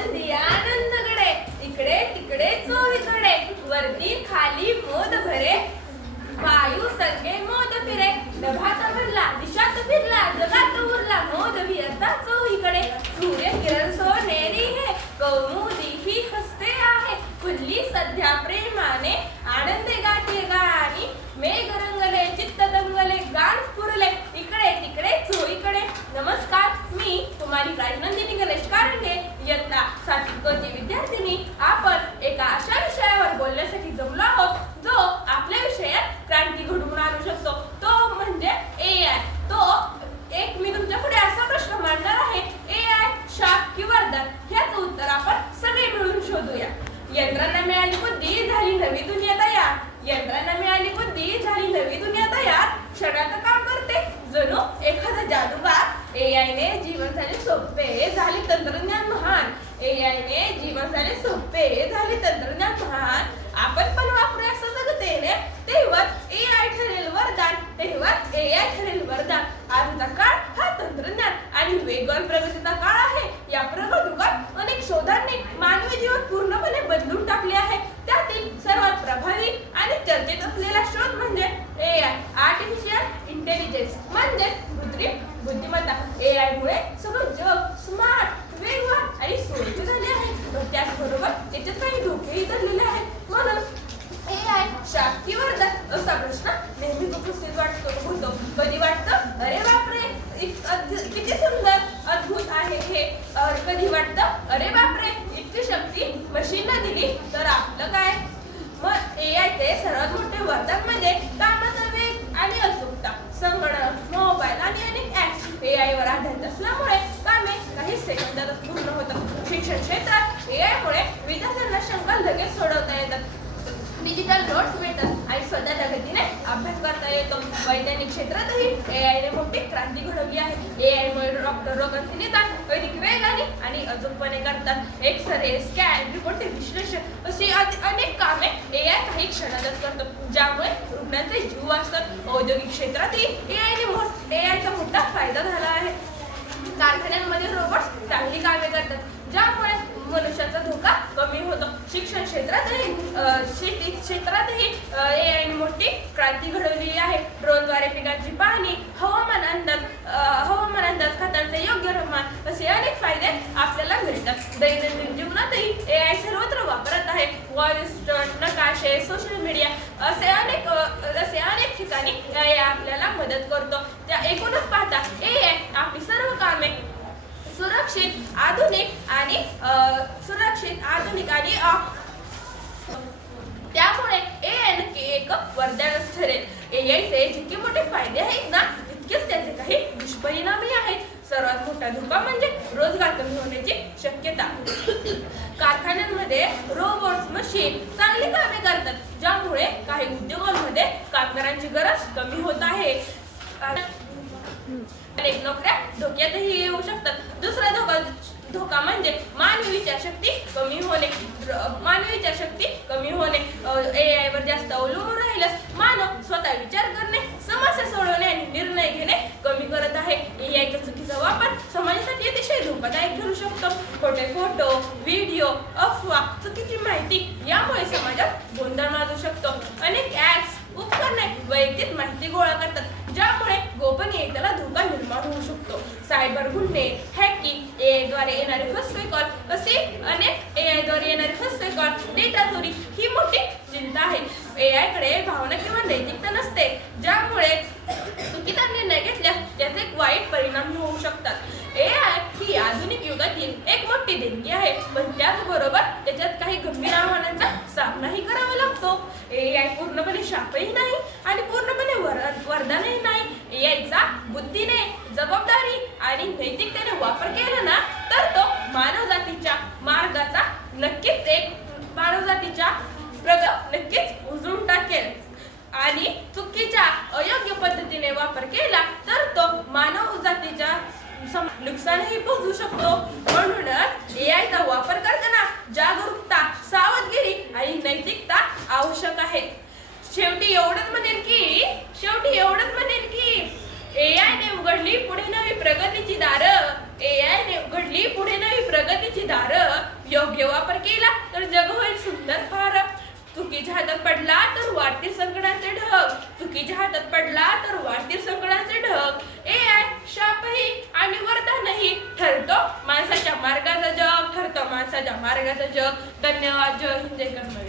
आनंदी आनंदगडे, इकडे तिकडे चोहीकडे, वरती खाली मोद भरे, वायू संगे मोद फिरे, नभात भरला दिशात फिरला, जगात उरला मोद विहरता चोहीकडे. सूर्य किरण सोनेरी हे, कौमुदी ही हसते आहे, फुलली सध्या प्रेमाने, आनंदे गाठी गाणी, मेघ रंगले चित्त दंगले, गान स्फुरले, इकडे तिकडे चोहीकडे. नमस्कार, मी कुमारी प्राजनंदिनी गणेश कारंगे, इयत्ता 7वी क ची विद्यार्थिनी. आपण एका अशा विषयावर बोलण्यासाठी जमलो आहोत जो आपल्या विषयात क्रांती घडवून आणू शकतो, तो म्हणजे AI. मी तुमच्या पुढे असा प्रश्न मांडणार आहे, AI शाप की वरदान? ह्याचं उत्तर आपण सगळे मिळून शोधूया. यंत्रांना मिळाली बुद्धी, झाली नवी दुनिया तयार. यंत्रांना मिळाली बुद्धी, झाली नवी दुनिया तयार. क्षणात काम करते जणू एखादा जादूगार. AI ने जीवन झाले सोपे, झाले तंत्रज्ञान महान. AI ने जीवन झाले सोपे, झाले तंत्रज्ञान महान. आपण पण वापरूया सजगतेने, तेव्हाच AI ठरेल वरदान, तेव्हाच AI ठरेल वरदान. आजचा काळ हा तंत्रज्ञान आणि वेगवान प्रगतीचा काळ आहे. या प्रगत युगात अनेक शोधांनी मानवी जीवन पूर्णपणे बदलून टाकले आहे. त्यातील सर्वात प्रभावी आणि चर्चेत असलेला शोध म्हणजे AI, आर्टिफिशियल इंटेलिजन्स, म्हणजे कृत्रिम बुद्धिमत्ता. AI मुळे सगळं जग स्मार्ट, वेगवान आणि सोयीचे झाले आहे. त्याचबरोबर त्याच्यात काही धोकेही धरलेले आहेत. म्हणून AI शाप की वरदान असा प्रश्न नेहमी उपस्थित होतो. कधी वाटतं अरे बापरे किती सुंदर अद्भुत आहे हे, कधी वाटतं अरे बापरे इतकी शक्ती मशीनला दिली तर आपलं काय. मग AI चे सर्वात मोठे वरदान म्हणजे कामाचा वेग आणि अचूकता. संगणक, मोबाईल आणि अनेक ऍप्स AI वर आधारित असल्यामुळे कामे काही सेकंदातच पूर्ण होतात. शिक्षण क्षेत्रात AI मुळे विद्यार्थ्यांना शंका लगेच सोडवता येतात, डिजिटल नोट्स मिळतात आणि स्वतःच्या गतीने अभ्यास करता येतो. वैज्ञानिक क्षेत्रातही AI ने मोठी क्रांती घडवली आहे. AI मुळे डॉक्टर रोगांचे निदान अधिक वेगाने आणि अचूकपणे करतात. एक्सरे, स्कॅन, रिपोर्टचे विश्लेषण अशी अनेक कामे AI काही क्षणातच करतो, ज्यामुळे रुग्णांचे जीव वाचतात. औद्योगिक क्षेत्रातही AI चा मोठा फायदा झाला आहे. कारखान्यांमध्ये रोबोट्स चांगली कामे करतात, ज्यामुळे मनुष्याचा धोका कमी होतो. शिक्षण क्षेत्रातही शेती क्षेत्रातही AI ने मोठी क्रांती घडवली आहे. ड्रोनद्वारे पिकांची पाहणी, हवामान अंदाज, खतांचे योग्य प्रमाण असे अनेक फायदे आपल्याला मिळतात. दैनंदिन जीवनातही AI सर्वत्र वापरत आहे. व्हॉइस नोट, नकाशे, सोशल मीडिया असे अनेक ठिकाणी AI आपल्याला मदत करतो. त्या एकूणच पाहता AI आपली सर्व कामे सुरक्षित, आधुनिक आणि त्यामुळे AI नक्की एक वरदानच ठरेल. AI चे जितके मोठे फायदे आहेत ना, तितकेच त्याचे काही दुष्परिणामही आहेत. सर्वात मोठा धोका म्हणजे रोजगार कमी होण्याची शक्यता. कारखान्यांमध्ये रोबोट्स, मशीन चांगली कामे करतात, ज्यामुळे काही उद्योगांमध्ये कामगारांची गरज कमी होत आहे. अनेक नोकऱ्या धोक्यातही येऊ शकतात. दुसरा धोका म्हणजे मानवी विचारशक्ती कमी होणे. AI वर जास्त अवलंबून राहिल्यास मानव स्वतः विचार करणे, समस्या सोडवणे आणि निर्णय घेणे कमी करत आहे. AI चा चुकीचा वापर समाजासाठी अतिशय धोकादायक ठरू शकतो. खोटे फोटो, व्हिडिओ, अफवा, चुकीची माहिती यामुळे समाजात गोंधळ माजू शकतो. अनेक ऍप्स, उपकरणे वैयक्तिक माहिती गोळा करतात, ज्यामुळे गोपनीयतेला धोका निर्माण होऊ शकतो. सायबर गुन्हे, हॅकिंग, AI द्वारे येणारे फसवे कॉल, डेटा चोरी ही मोठी चिंता आहे. AI कडे भावना किंवा नैतिकता नसते, ज्यामुळे चुकीचा निर्णय घेतल्यास त्याचे वाईट परिणाम होऊ शकतात. AI ही आधुनिक युगातील एक मोठी देणगी आहे, पण त्याचबरोबर त्याच्यात काही गंभीर आव्हानांचा सामनाही करावा लागतो. AI पूर्णपणे शापही नाही आणि पूर्णपणे वरदानही नाही. AI चा बुद्धीने, जबाबदारी आणि नैतिकतेने वापर केला ना, तर तो मानवजातीच्या नक्कीच उजळून टाकेल. आणि चुकीच्या अयोग्य पद्धतीने वापर केला तर तो मानव जातीच्या नुकसानही पोहोचू शकतो. म्हणूनच AI चा वापर करताना जागरूकता, सावधगिरी आणि नैतिकता आवश्यक आहे. शेवटी एवढंच म्हणेन की AI ने उघडली पुढे नवी प्रगतीची दारं. AI ने योग्य वापर केला तर जग होईल सुंदर फार. चुकीच्या हातात पडला तर वाढतील संकटाचे ढग. चुकीच्या हातात पडला तर वाढतील संकटाचे ढग. AI शापही आणि वरदानही ठरतो माणसाच्या मार्गाचा जग. ठरतो माणसाच्या मार्गाचा जग. धन्यवाद. जय हिंद जय कर्नाटक.